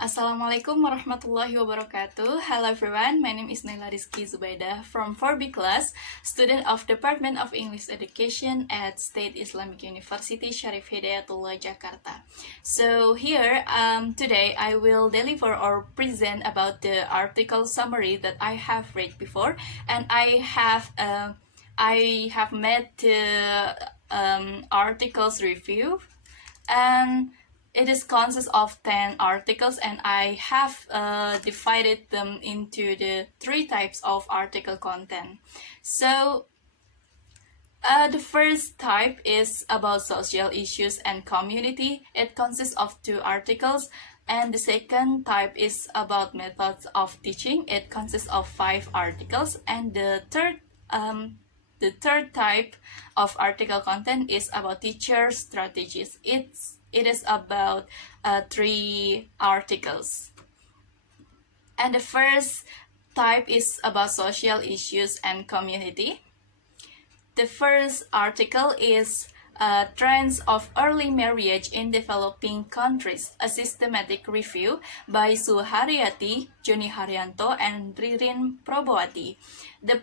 Assalamualaikum warahmatullahi wabarakatuh. Hello everyone, my name is Naila Rizky Zubaidah from 4B class, student of Department of English Education at State Islamic University Syarif Hidayatullah Jakarta. So here, today I will deliver or present about the article summary that I have read before, and I have made the articles review, and it is consists of 10 articles, and I have divided them into the 3 types of article content. So the first type is about social issues and community. It consists of 2 articles. And the second type is about methods of teaching. It consists of 5 articles. And the third type of article content is about teacher strategies. It is about 3 articles. And the first type is about social issues and community. The first article is Trends of Early Marriage in Developing Countries, a systematic review by Suharyati, Joni Haryanto, and Ririn Probowati. The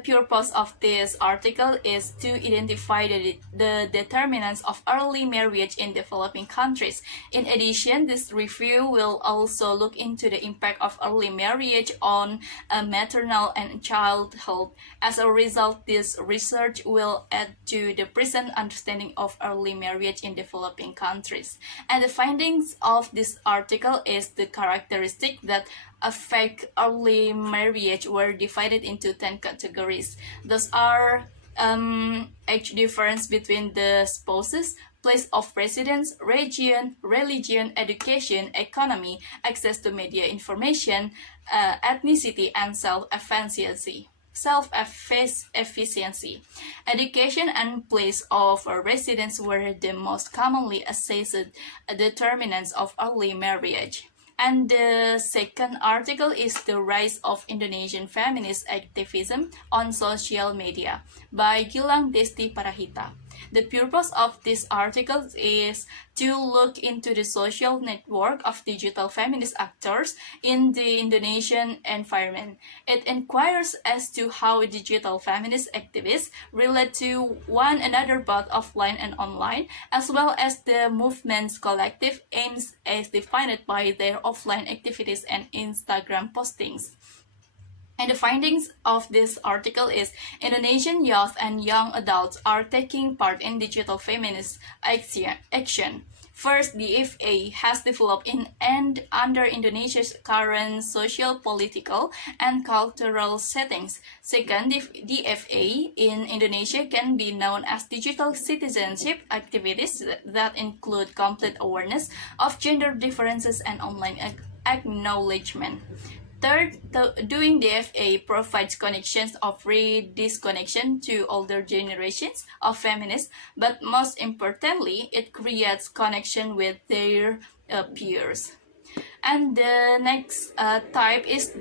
purpose of this article is to identify the determinants of early marriage in developing countries. In addition, this review will also look into the impact of early marriage on maternal and child health. As a result, this research will add to the present understanding of early marriage in developing countries. And the findings of this article is the characteristic that affect early marriage were divided into 10 categories. Those are age difference between the spouses, place of residence, region, religion, education, economy, access to media information, ethnicity, and self-efficiency. Education and place of residence were the most commonly assessed determinants of early marriage. And the second article is The Rise of Indonesian Feminist Activism on Social Media by Gilang Desti Parahita. The purpose of this article is to look into the social network of digital feminist actors in the Indonesian environment. It inquires as to how digital feminist activists relate to one another both offline and online, as well as the movement's collective aims as defined by their offline activities and Instagram postings. And the findings of this article is Indonesian youth and young adults are taking part in digital feminist action. First, DFA has developed in and under Indonesia's current social, political, and cultural settings. Second, DFA in Indonesia can be known as digital citizenship activities that include complete awareness of gender differences and online acknowledgement. Third, doing DFA provides connections of disconnection to older generations of feminists, but most importantly, it creates connection with their peers. And the next type is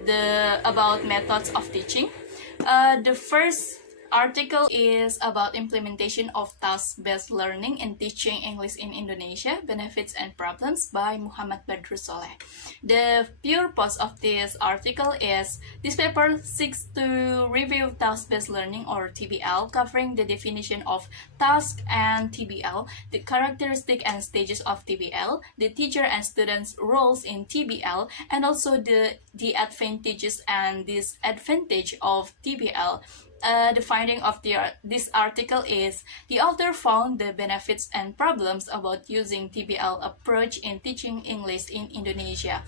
about methods of teaching. The first article is about implementation of task-based learning in teaching English in Indonesia, benefits and problems by Muhammad Badrus Soleh. The purpose of this article is this paper seeks to review task-based learning or TBL, covering the definition of task and TBL, the characteristic and stages of TBL, the teacher and students' roles in TBL, and also the advantages and disadvantage of TBL. The finding of this article is the author found the benefits and problems about using TBL approach in teaching English in Indonesia.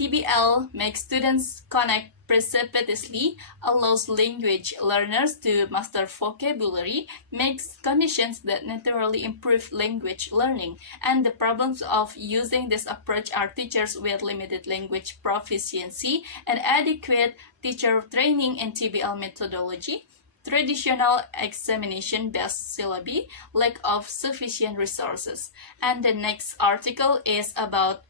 TBL makes students connect precipitously, allows language learners to master vocabulary, makes conditions that naturally improve language learning, and the problems of using this approach are teachers with limited language proficiency and adequate teacher training in TBL methodology, traditional examination-based syllabi, lack of sufficient resources. And the next article is about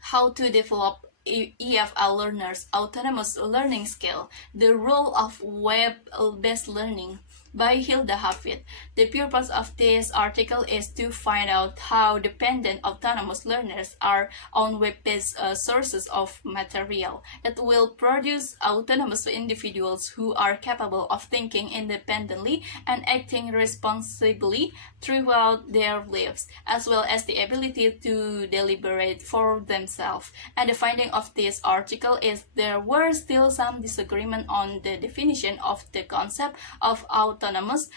how to develop EFL learners' autonomous learning skill, the role of web-based learning, by Hilda Hafid. The purpose of this article is to find out how dependent autonomous learners are on web-based sources of material. It will produce autonomous individuals who are capable of thinking independently and acting responsibly throughout their lives, as well as the ability to deliberate for themselves. And the finding of this article is there were still some disagreement on the definition of the concept of autonomous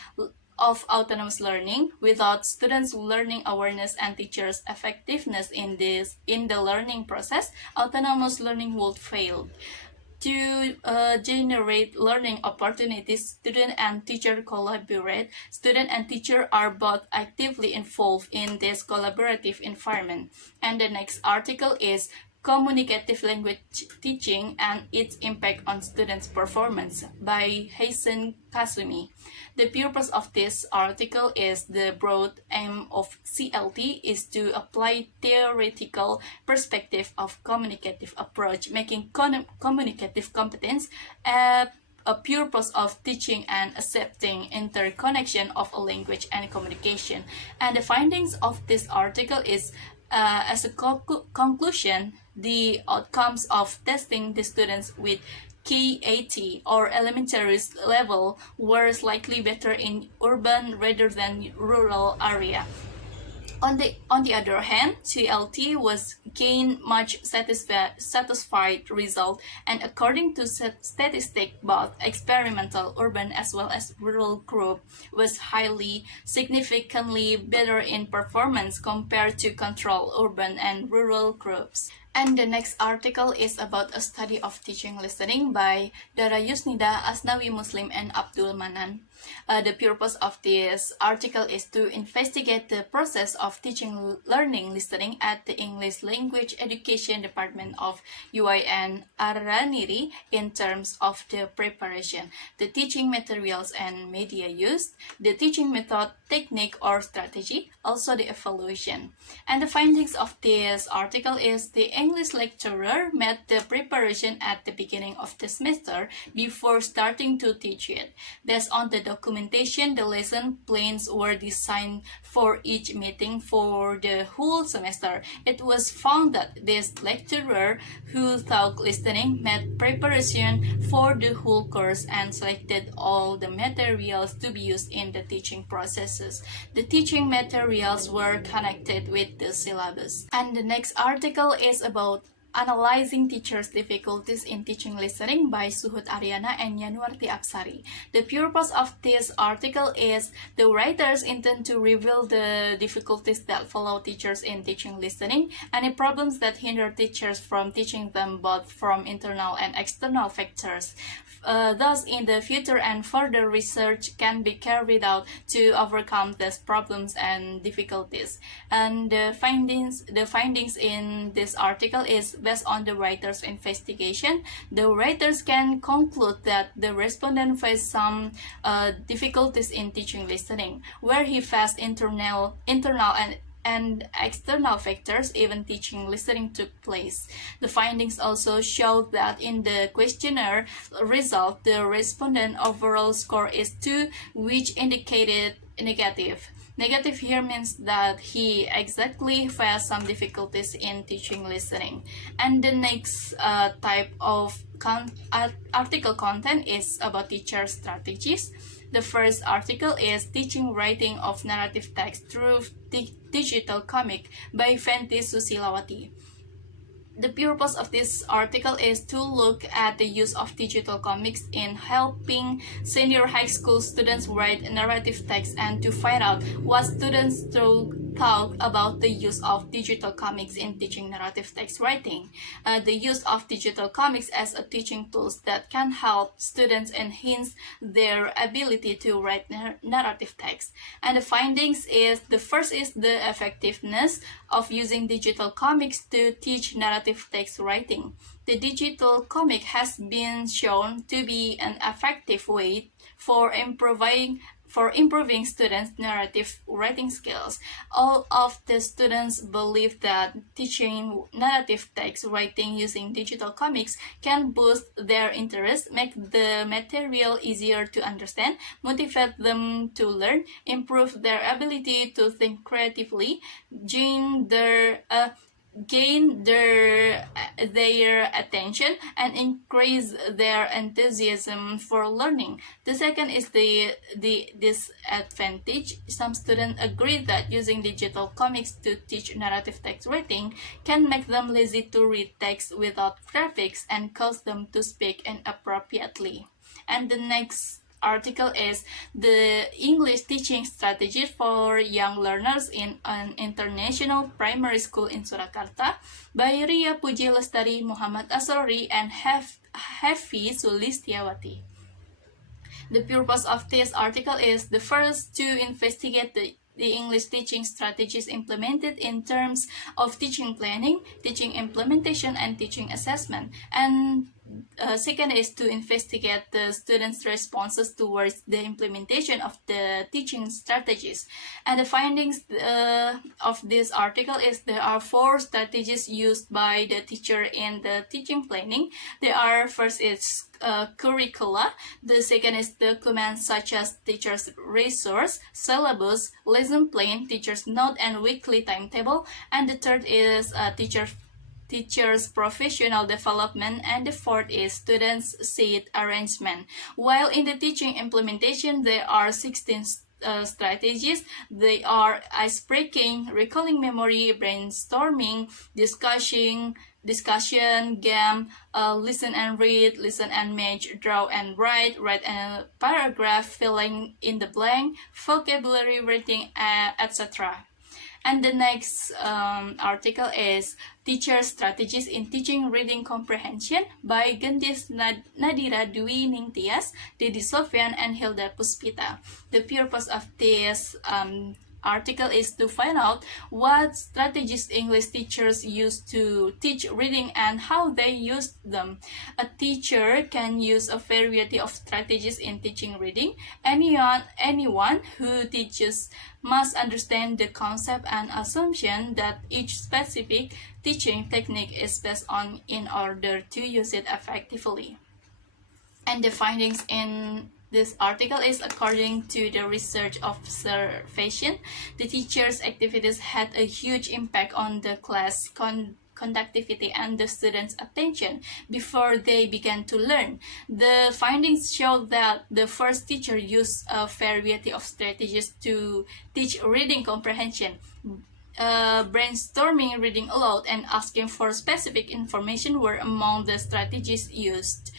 learning. Without students' learning awareness and teachers' effectiveness in the learning process, autonomous learning would fail. To generate learning opportunities, student and teacher collaborate. Student and teacher are both actively involved in this collaborative environment. And the next article is Communicative Language Teaching and Its Impact on Students' Performance by Hazen Kasumi. The purpose of this article is the broad aim of CLT is to apply theoretical perspective of communicative approach, making communicative competence a purpose of teaching and accepting interconnection of a language and communication. And the findings of this article is as a conclusion, the outcomes of testing the students with KAT or elementary level were slightly better in urban rather than rural area. On the other hand, CLT was gained much satisfied result, and according to statistic, both experimental urban as well as rural group was highly significantly better in performance compared to control urban and rural groups. And the next article is about a study of teaching listening by Dara Yusnida, Asnawi Muslim, and Abdul Manan. The purpose of this article is to investigate the process of teaching learning listening at the English Language Education Department of UIN Araniri in terms of the preparation, the teaching materials and media used, the teaching method, technique or strategy, also the evaluation. And the findings of this article is the English lecturer made the preparation at the beginning of the semester before starting to teach it. Based on the documentation, the lesson plans were designed for each meeting for the whole semester. It was found that this lecturer who taught listening made preparation for the whole course and selected all the materials to be used in the teaching processes. The teaching materials were connected with the syllabus. And the next article is about Analyzing Teachers' Difficulties in Teaching Listening by Suhud Aryana and Yanuarti Apsari. The purpose of this article is the writers intend to reveal the difficulties that follow teachers in teaching listening, any problems that hinder teachers from teaching them both from internal and external factors. Thus, in the future and further research can be carried out to overcome these problems and difficulties. And the findings in this article is based on the writer's investigation. The writers can conclude that the respondent faced some difficulties in teaching listening, where he faced internal and external factors. Even teaching listening took place. The findings also showed that in the questionnaire result, the respondent overall score is 2, which indicated negative. Negative here means that he exactly faced some difficulties in teaching listening. And the next type of article content is about teacher strategies. The first article is Teaching Writing of Narrative Text Through Digital Comic by Fenty Susilawati. The purpose of this article is to look at the use of digital comics in helping senior high school students write narrative text and to find out what students thought about the use of digital comics in teaching narrative text writing. The use of digital comics as a teaching tools that can help students enhance their ability to write narrative text. And the findings is, the first is the effectiveness of using digital comics to teach narrative text writing. The digital comic has been shown to be an effective way for improving for improving students' narrative writing skills. All of the students believe that teaching narrative text writing using digital comics can boost their interest, make the material easier to understand, motivate them to learn, improve their ability to think creatively, gain their attention, and increase their enthusiasm for learning. The second is the disadvantage. Some students agree that using digital comics to teach narrative text writing can make them lazy to read text without graphics and cause them to speak inappropriately. And the next article is the English teaching strategy for young learners in an international primary school in Surakarta by Ria Puji Lestari, Muhammad Asrori, and Hefi Sulistiawati. The purpose of this article is the first to investigate the English teaching strategies implemented in terms of teaching planning, teaching implementation, and teaching assessment. And second is to investigate the students' responses towards the implementation of the teaching strategies. And the findings of this article is there are 4 strategies used by the teacher in the teaching planning. There are, first is curricula. The second is documents such as teacher's resource, syllabus, lesson plan, teacher's note, and weekly timetable. And the third is teacher's professional development, and the fourth is students' seat arrangement. While in the teaching implementation, there are 16 strategies. They are ice-breaking, recalling memory, brainstorming, discussion, game, listen and read, listen and match, draw and write a paragraph, filling in the blank, vocabulary writing, etc. And the next article is Teacher Strategies in Teaching Reading Comprehension by Gendis Nadira Dwi Ningtyas, Dedi Sofyan, and Hilda Puspita. The purpose of this article is to find out what strategies English teachers use to teach reading and how they use them. A teacher can use a variety of strategies in teaching reading. Anyone who teaches must understand the concept and assumption that each specific teaching technique is based on in order to use it effectively. And the findings in this article is according to the research observation, the teacher's activities had a huge impact on the class conductivity and the students' attention before they began to learn. The findings show that the first teacher used a variety of strategies to teach reading comprehension. Brainstorming, reading aloud, and asking for specific information were among the strategies used.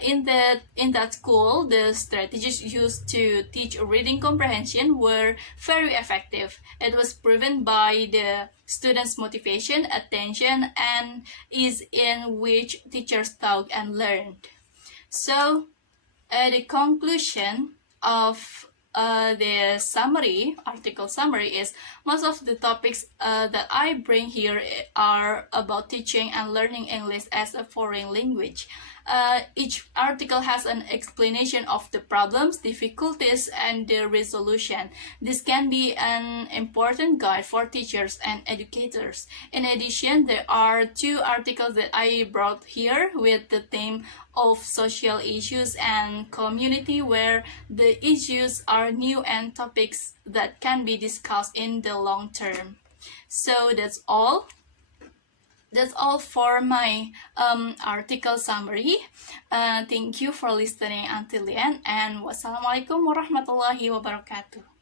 In that school, the strategies used to teach reading comprehension were very effective. It was proven by the students' motivation, attention, and ease in which teachers taught and learned. So, the conclusion of the article summary is most of the topics that I bring here are about teaching and learning English as a foreign language. Each article has an explanation of the problems, difficulties, and the resolution. This can be an important guide for teachers and educators. In addition, there are 2 articles that I brought here with the theme of social issues and community, where the issues are new and topics that can be discussed in the long term. So that's all. That's all for my article summary. Thank you for listening until the end, and wassalamualaikum warahmatullahi wabarakatuh.